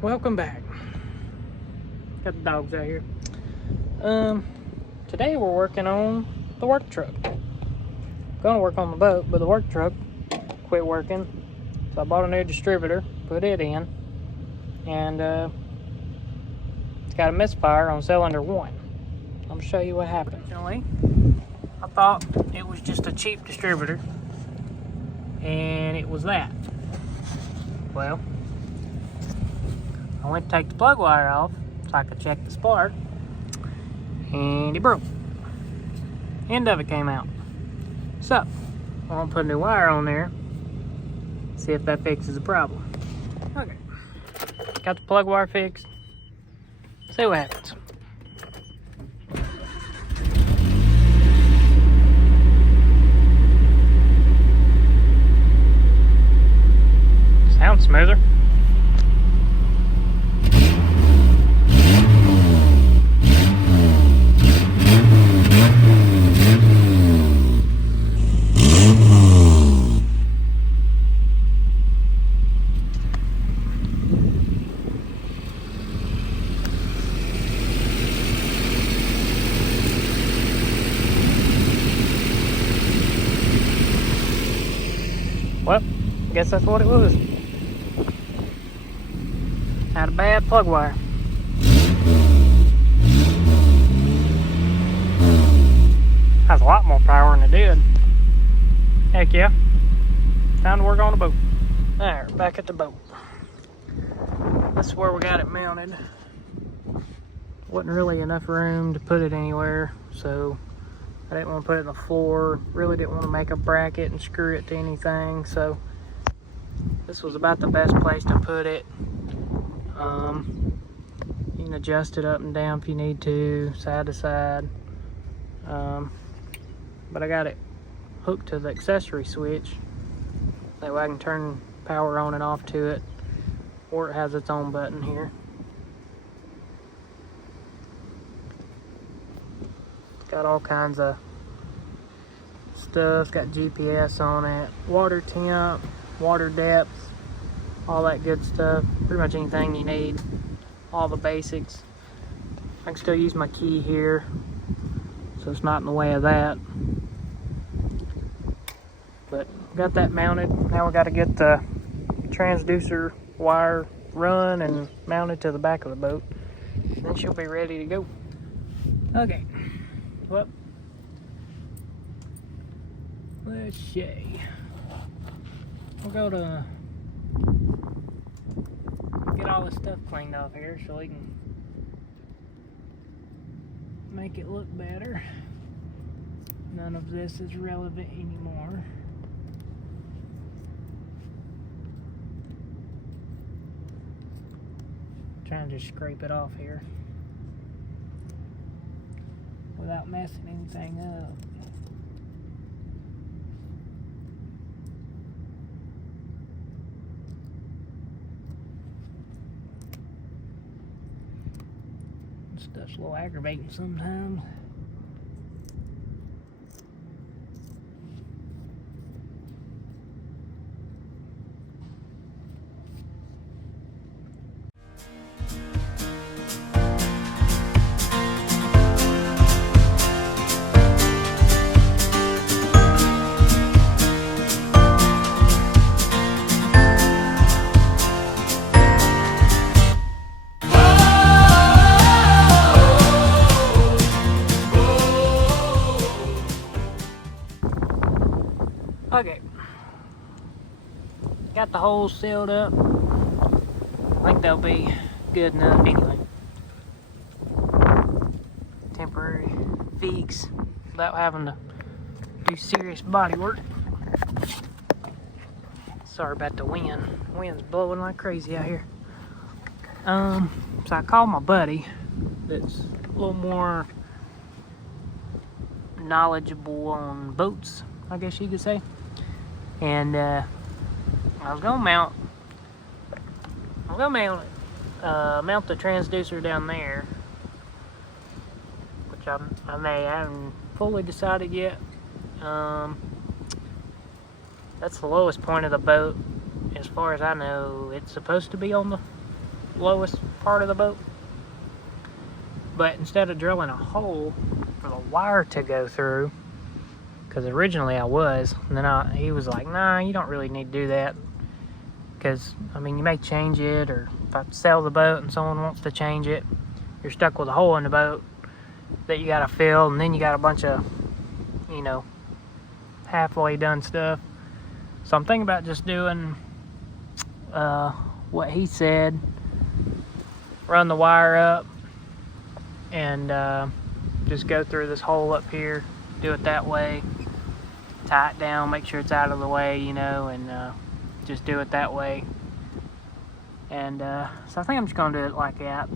Welcome back. Got the dogs out here. Today we're working on the work truck. Gonna work on the boat, but the work truck quit working. So I bought a new distributor, put it in, and it's got a misfire on cylinder 1. I'm gonna show you what happened. Originally, I thought it was just a cheap distributor, and it was that. Well, I went to take the plug wire off so I could check the spark, and it broke. End of it came out. So, I'm gonna put a new wire on there, see if that fixes the problem. Okay, got the plug wire fixed. See what happens. Sounds smoother. Well, I guess that's what it was. Had a bad plug wire. Has a lot more power than it did. Heck yeah. Time to work on the boat. Alright, back at the boat. This is where we got it mounted. Wasn't really enough room to put it anywhere, so I didn't want to put it on the floor. Really didn't want to make a bracket and screw it to anything, so this was about the best place to put it. You can adjust it up and down if you need to, side to side. But I got it hooked to the accessory switch. That way I can turn power on and off to it, or it has its own button here. It's got all kinds of stuff. It's got GPS on it, water temp, water depth, all that good stuff. Pretty much anything you need, all the basics. I can still use my key here, so it's not in the way of that. But got that mounted. Now we got to get the transducer wire run and mounted to the back of the boat. Then she'll be ready to go. Okay, well, let's see. We'll go to get all this stuff cleaned off here so we can make it look better. None of this is relevant anymore. Trying to just scrape it off here without messing anything up. Stuff's a little aggravating sometimes. Okay, got the holes sealed up. I think they'll be good enough anyway. Temporary fix without having to do serious body work. Sorry about the wind. The wind's blowing like crazy out here. So I called my buddy that's a little more knowledgeable on boats, I guess you could say. And I was gonna mount the transducer down there, which I may. I haven't fully decided yet. That's the lowest point of the boat, as far as I know. It's supposed to be on the lowest part of the boat. But instead of drilling a hole for the wire to go through, because originally I was, and then he was like, nah, you don't really need to do that, because I mean, you may change it, or if I sell the boat and someone wants to change it, you're stuck with a hole in the boat that you got to fill, and then you got a bunch of, you know, halfway done stuff. So I'm thinking about just doing what he said, run the wire up and just go through this hole up here, do it that way, tie it down, make sure it's out of the way, you know, and just do it that way. And so I think I'm just gonna do it like that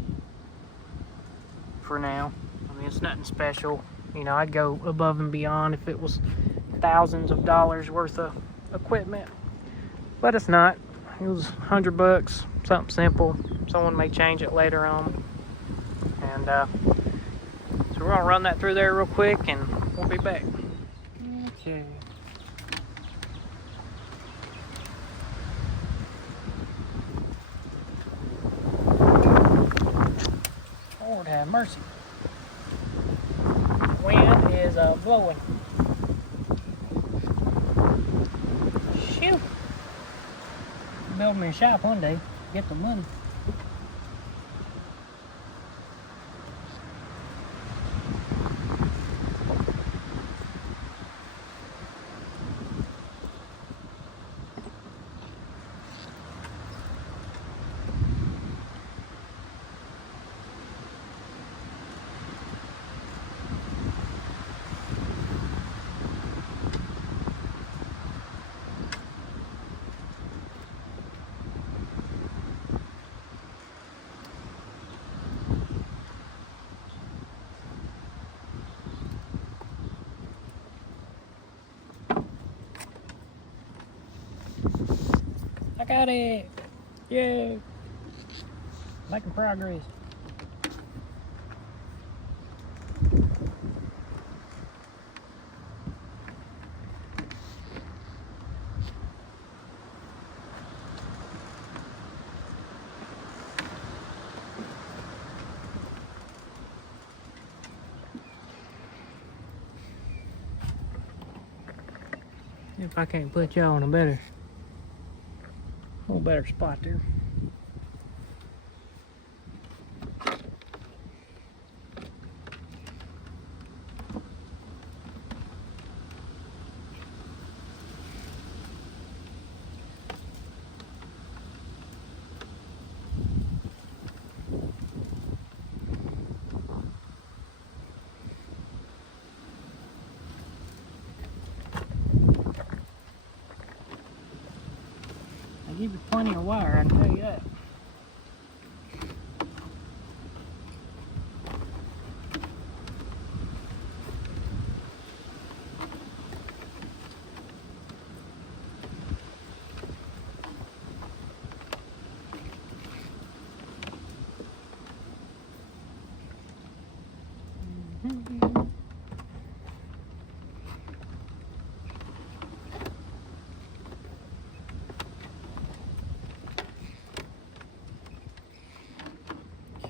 for now. I mean, it's nothing special, you know. I'd go above and beyond if it was thousands of dollars worth of equipment, but it's not. It was $100, something simple. Someone may change it later on. And so we're gonna run that through there real quick and we'll be back. Okay. Lord have mercy. Wind is blowing. Shoot. Build me a shop one day, get the money. I got it! Yay! Making progress. If I can't put y'all in a little better spot there. I give you plenty of wire, I can tell you that.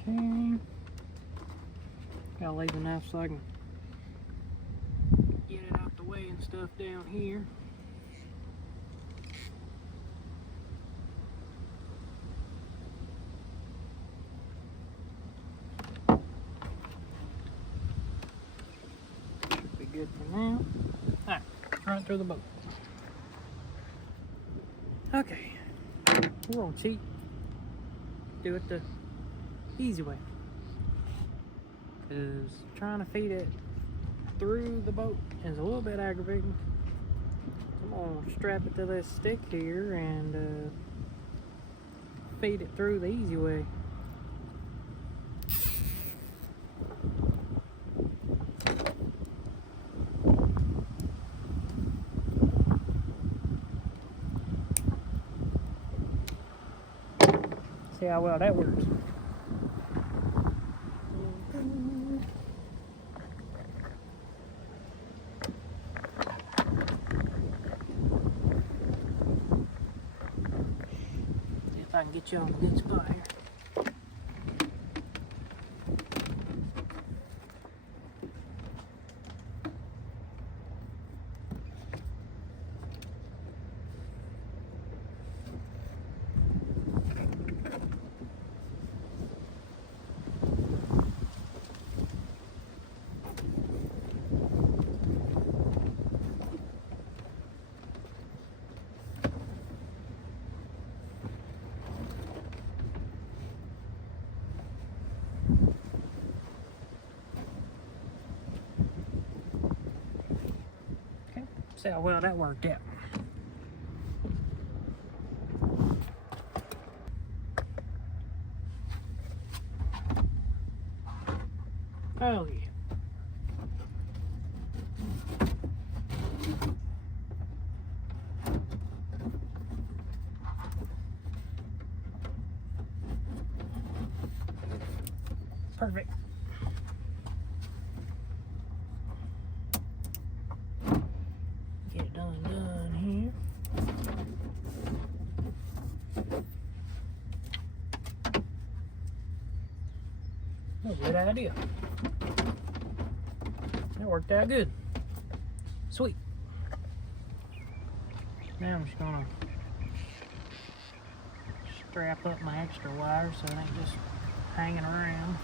Okay. Gotta leave enough so I can get it out the way and stuff down here. Should be good for now. Alright, run through the boat. Okay, we're gonna cheat. Do it the easy way, because trying to feed it through the boat is a little bit aggravating. I'm gonna strap it to this stick here and feed it through the easy way. See how well that works. See if I can get you on a good spot here. See how well that worked out. Oh yeah. Perfect. Get it done here. Oh, good idea. That worked out good. Sweet. Now I'm just gonna strap up my extra wire so it ain't just hanging around.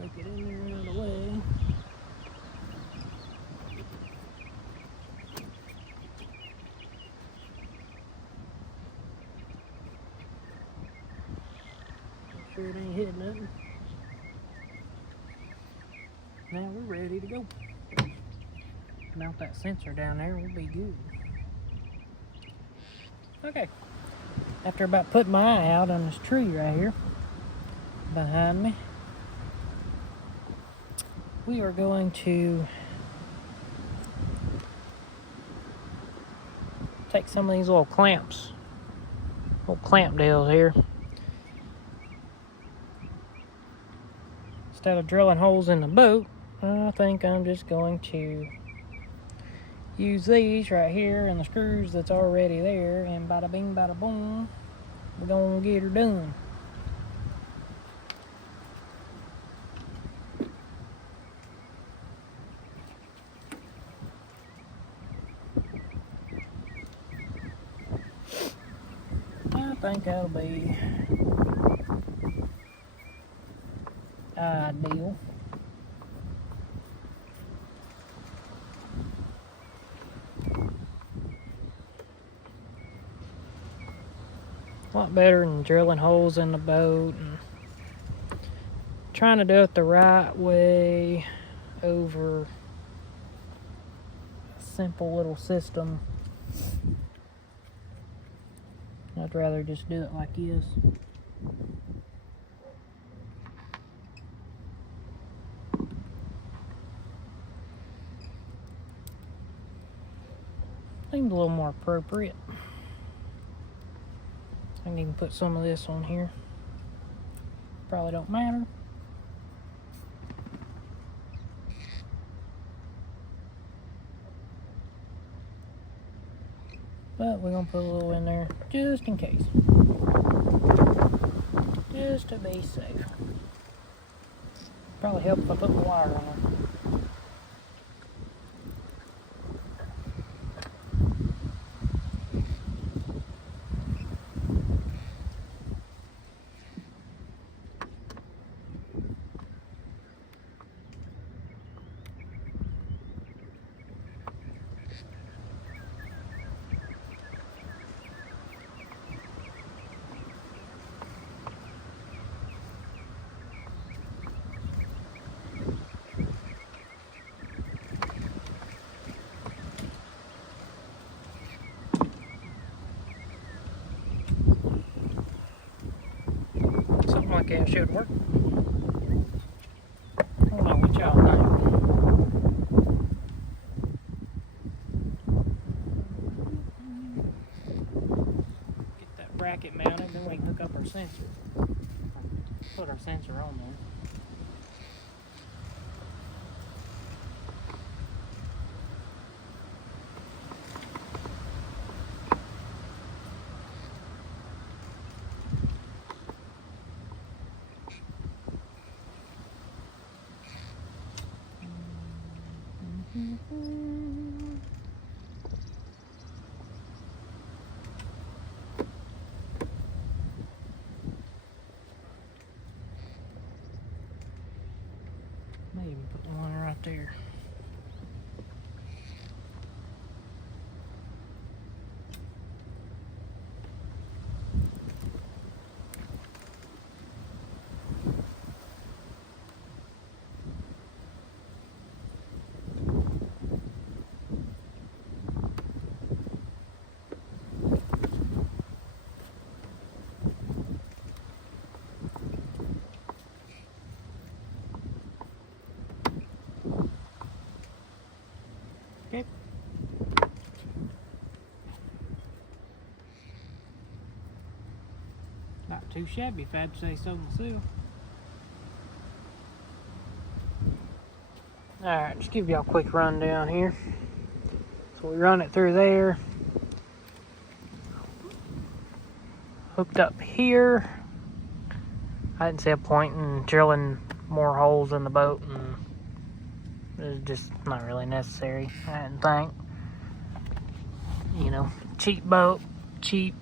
Take it in there out of the way. Make sure it ain't hitting nothing. Now we're ready to go. Mount that sensor down there, we'll be good. Okay. After about putting my eye out on this tree right here behind me, we are going to take some of these little clamps, little clamp deals here. Instead of drilling holes in the boat, I think I'm just going to use these right here and the screws that's already there, and bada bing bada boom, we're gonna get her done. I think that'll be ideal. A lot better than drilling holes in the boat and trying to do it the right way over a simple little system. I'd rather just do it like this. Seems a little more appropriate. I can even put some of this on here. Probably don't matter. But we're gonna put a little in there just in case. Just to be safe. Probably help if I put the wire on it. Something like that should work. I don't know what y'all think. Get that bracket mounted, then we can hook up our sensor. Put our sensor on there. May even put one right there. Okay. Not too shabby, if I had to say so myself. Alright, just give y'all a quick rundown here. So we run it through there. Hooked up here. I didn't see a point in drilling more holes in the boat, and it was just not really necessary, I didn't think. You know, cheap boat, cheap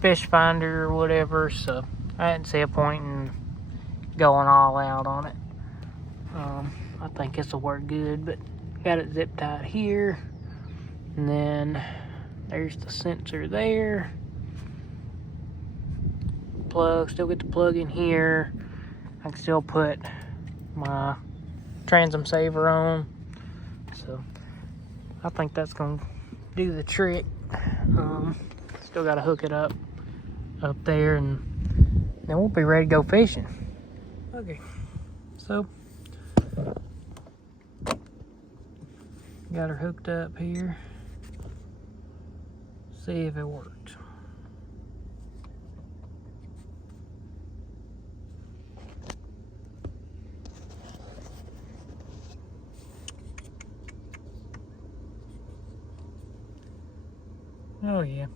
fish finder or whatever, so I didn't see a point in going all out on it. I think this will work good, but got it zip tied here, and then there's the sensor there. Plug, still get the plug in here. I can still put my transom saver on, so I think that's gonna do the trick. Still gotta hook it up there, and then we'll be ready to go fishing. Okay, so got her hooked up here. See if it works. Oh yeah,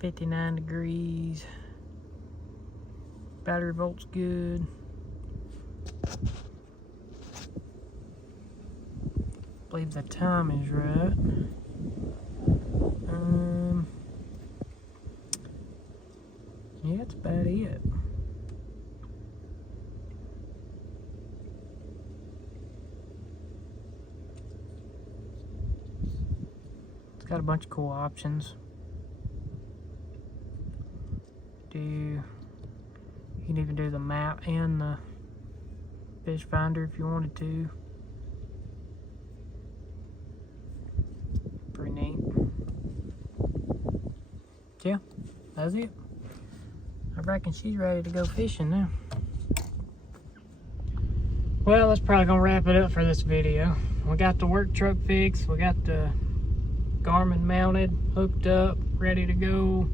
59 degrees. Battery volt's good. Believe the time is right. Yeah, that's about it. It's got a bunch of cool options. You can even do the map and the fish finder if you wanted to. Pretty neat. Yeah, that's it. I reckon she's ready to go fishing now. Well, that's probably gonna wrap it up for this video. We got the work truck fixed. We got the Garmin mounted, hooked up, ready to go.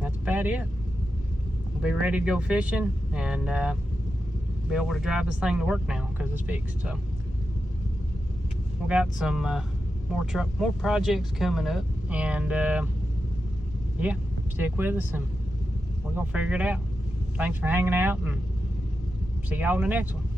That's about it. We'll be ready to go fishing and be able to drive this thing to work now because it's fixed. So we got some more projects coming up, and yeah, stick with us and we're gonna figure it out. Thanks for hanging out, and see y'all in the next one.